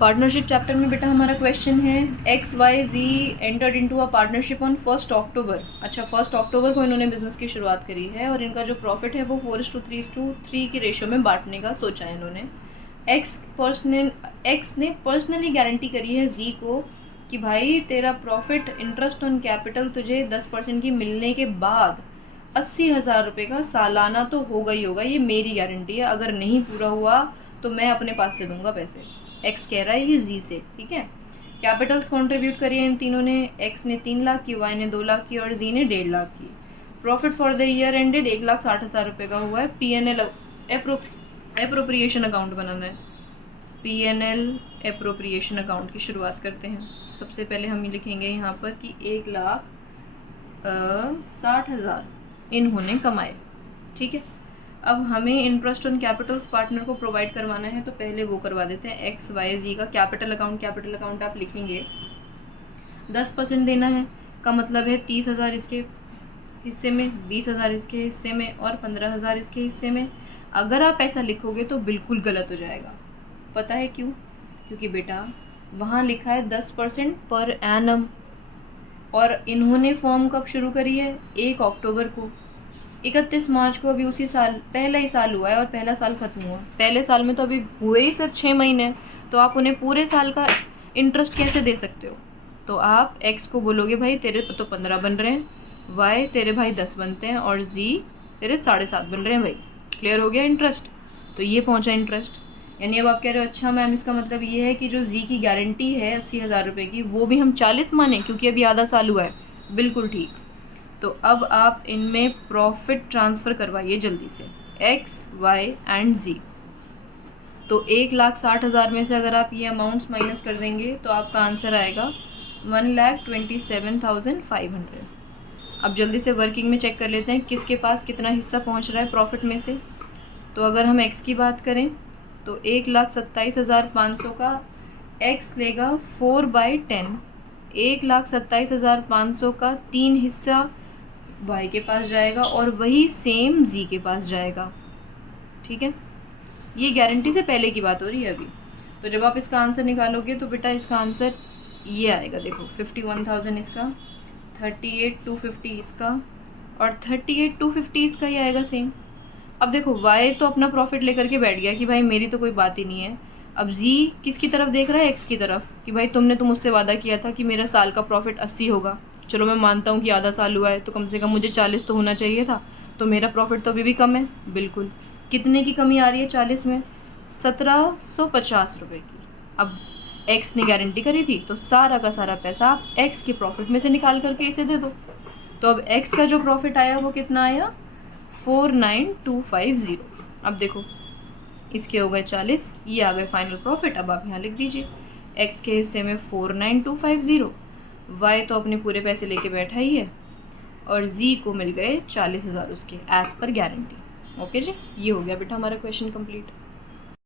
Partnership chapter में बेटा हमारा क्वेश्चन है X Y Z entered into a partnership on 1 October. अच्छा 1 अक्टूबर को इन्होंने बिजनेस की शुरुआत करी है और इनका जो प्रॉफिट है वो 4:3 की रेशियो में बांटने का सोचा है इन्होंने। एक्स ने पर्सनली गारंटी करी है जी को कि भाई तेरा प्रॉफिट इंटरेस्ट ऑन कैपिटल तुझे 10% की मिलने के बाद 80,000 रुपये का सालाना तो होगा ही होगा, ये मेरी गारंटी है, अगर नहीं पूरा हुआ तो मैं अपने पास से दूंगा पैसे। एक्स कह रहा है ये जी से, ठीक है। कैपिटल्स कंट्रीब्यूट करी है इन तीनों ने, एक्स ने 3 लाख की, वाई ने 2 लाख की और जी ने 1.5 लाख की। Profit for the year ended 1,60,000 रुपये का हुआ है। PNL एप्रोप्रिएशन अकाउंट बनाना है। PNL एप्रोप्रिएशन अकाउंट की शुरुआत करते हैं। सबसे पहले हम लिखेंगे यहाँ पर कि 1,60,000 इन्होंने कमाए, ठीक है। अब हमें इंटरेस्ट ऑन कैपिटल्स पार्टनर को प्रोवाइड करवाना है, तो पहले वो करवा देते हैं। एक्स वाई जी का कैपिटल अकाउंट आप लिखेंगे, 10% देना है का मतलब है 30,000 इसके हिस्से में, 20,000 इसके हिस्से में और 15,000 इसके हिस्से में। अगर आप ऐसा लिखोगे तो बिल्कुल गलत हो जाएगा। पता है क्यों? क्योंकि बेटा वहाँ लिखा है 10% पर एनम और इन्होंने फॉर्म कब शुरू करी है? 1 अक्टूबर को। 31 मार्च को अभी उसी साल पहला ही साल हुआ है और पहला साल ख़त्म हुआ। पहले साल में तो अभी हुए ही सिर्फ 6 महीने, तो आप उन्हें पूरे साल का इंटरेस्ट कैसे दे सकते हो? तो आप एक्स को बोलोगे भाई तेरे तो 15 बन रहे हैं, वाई तेरे भाई 10 बनते हैं और जी तेरे 7.5 बन रहे हैं। भाई क्लियर हो गया इंटरेस्ट? तो ये पहुँचा इंटरेस्ट। यानी अब आप कह रहे हो अच्छा मैम इसका मतलब ये है कि जो जी की गारंटी है 80,000 रुपये की वो भी हम 40 माने क्योंकि अभी आधा साल हुआ है। बिल्कुल ठीक। तो अब आप इनमें प्रॉफिट ट्रांसफ़र करवाइए जल्दी से, एक्स वाई एंड जी। तो 1,60,000 में से अगर आप ये अमाउंट्स माइनस कर देंगे तो आपका आंसर आएगा 1,27,500। अब जल्दी से वर्किंग में चेक कर लेते हैं किसके पास कितना हिस्सा पहुंच रहा है प्रॉफिट में से। तो अगर हम एक्स की बात करें तो 1,27,500 का एक्स लेगा 4/10, 1,27,500 का 3 हिस्सा वाई के पास जाएगा और वही सेम जी के पास जाएगा, ठीक है। ये गारंटी से पहले की बात हो रही है अभी। तो जब आप इसका आंसर निकालोगे तो बेटा इसका आंसर ये आएगा, देखो 51,000 इसका, 38,250 इसका और 38,250 इसका ही आएगा सेम। अब देखो वाई तो अपना प्रॉफिट लेकर के बैठ गया कि भाई मेरी तो कोई बात ही नहीं है। अब जी किसकी तरफ देख रहा है? एक्स की तरफ, कि भाई तुमने तो मुझसे वादा किया था कि मेरा साल का प्रॉफिट 80 होगा। चलो मैं मानता हूँ कि आधा साल हुआ है तो कम से कम मुझे 40 तो होना चाहिए था, तो मेरा प्रॉफिट तो अभी भी कम है। बिल्कुल। कितने की कमी आ रही है 40 में? 1,750 रुपये की। अब एक्स ने गारंटी करी थी तो सारा का सारा पैसा आप एक्स के प्रॉफिट में से निकाल करके इसे दे दो। तो अब एक्स का जो प्रॉफिट आया वो कितना आया? 4,9,250। अब देखो इसके हो गए 40, ये आ गए फाइनल प्रॉफिट। अब आप यहाँ लिख दीजिए एक्स के हिस्से में 4,9,250, वाई तो अपने पूरे पैसे लेके बैठा ही है और जी को मिल गए 40,000 उसके एज़ पर गारंटी। ओके जी, ये हो गया बेटा हमारा क्वेश्चन कंप्लीट।